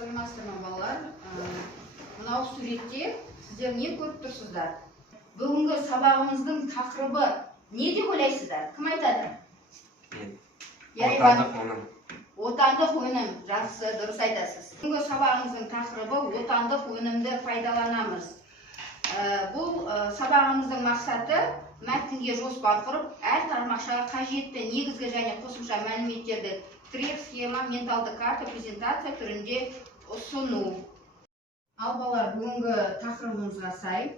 саламатсыздар ма балалар? Мынау суретте сіздер не көріп тұрсыздар? Бүгінгі сабағымыздың тақырыбы не деп ойлайсыздар? Кім айтады? Отандық өнім. Отандық өнім. Жақсы, дұрыс айтасыз. Бүгінгі сабағымыздың тақырыбы отандық өнімді пайдаланамыз. Бұл сабағымыздың мақсаты мәтінге жоспар құрып, әр тармақшаға қажетті негізгі және қосымша мәліметтерді тірек, схема, менталды карта, презентация түрінде ұсыну. Ал балалар, бүгінгі тақырыбымызға сай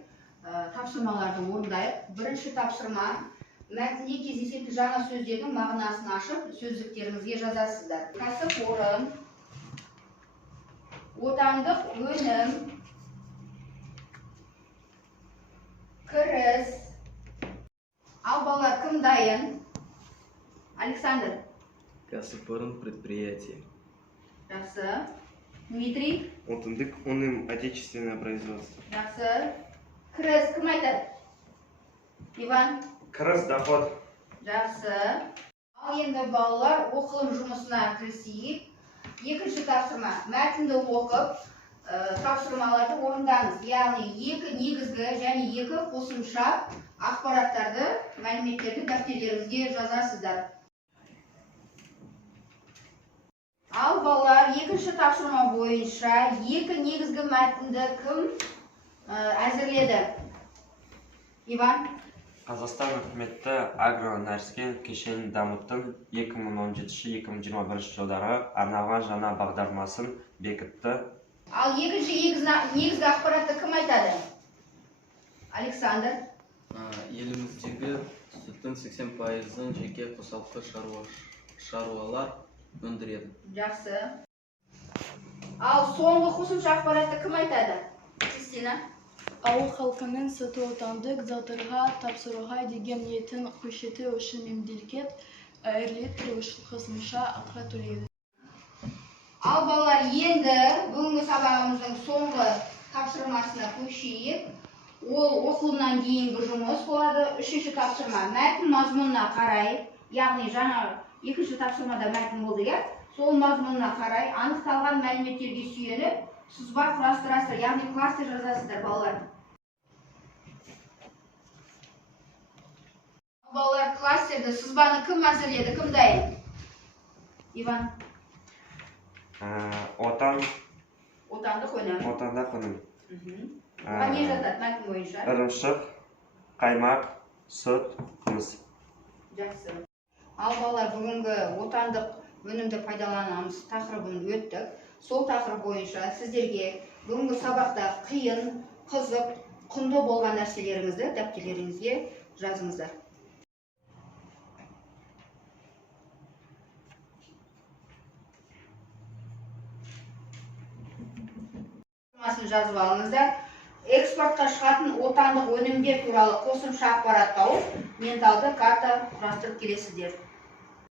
тапсырмаларды орындайық. Бірінші тапсырма: мәтінде кездесетін жаңа сөздердің мағынасын ашып, сөздіктеріңізге жазасыздар. Кәсіпорын, отандық өнім, кіріс. Ал балалар, кім дайын? Александр. Кәсіпорын, предприятие. Жақсы. Дмитрий. Отандық өнім, отечественное производство. Жақсы. Кіріс, кім айтады? Иван. Кіріс, доход. Жақсы. Ал енді балалар, оқылым жұмысына кірісейік. Екінші тапсырма: мәтінді оқып, тапсырмаларды орындаңыз. Яғни екі негізгі және екі қосымша ақпараттарды, мәліметтерді дәптерлеріңізге жазасыздар. Ал балалар, екінші тапсырма бойынша екі негізгі мәтінді кім әзірледі? Иван. Қазақстан үкіметі агронәрскен кешенін дамытудың 2017-2021 жылдары арналған жаңа бағдарламасын бекітті. Ал екінші негізгі ақпаратты кім айтады? Александр. Еліміздегі сүттің 80%-ын жеке қосалқы шаруалар өндіреді. Жақсы. Ал соңғы қосымша ақпаратты кім айтады? Кристина. Ауыл халқының сүті отандық заттарға тапсыруға деген ниетін көрсету үшін мемлекет әрлет қосымша ақы төлейді. Ал балалар, енді бүгінгі сабағымыздың соңғы тапсырмасына көшейік. Ол оқылымнан кейінгі жұмыс болады. Үшінші тапсырма: мәтін мазмұнына қарай, яғни жаңа екінші тапсырмада мәтін болды, сол мазмұнына қарай анықталған мәліметтерге сүйеніп сызба құрастырасыздар, яғни кластер жазасыздар балалар. Балалар, кластерді, сызбаны кім әзірледі, кім дайын? Иван. Отандық өнім. Отандық өнім. Не жатады мәтін бойынша? Ірімшік, қаймақ, сүт, қымыз. Жақсы. Ал балалар, бүгінгі отандық өнімді пайдаланамыз тақырыбын өттік. Сол тақырып бойынша сіздерге бүгінгі сабақта қиын, қызық, құнды болған нәрселеріңізді дәптерлеріңізге жазыңыздар. Жазып алыңыздар. Экспортқа шығатын отандық өнімдер туралы қосымша ақпарат тауып, менталды карта құрастырып келесіздер.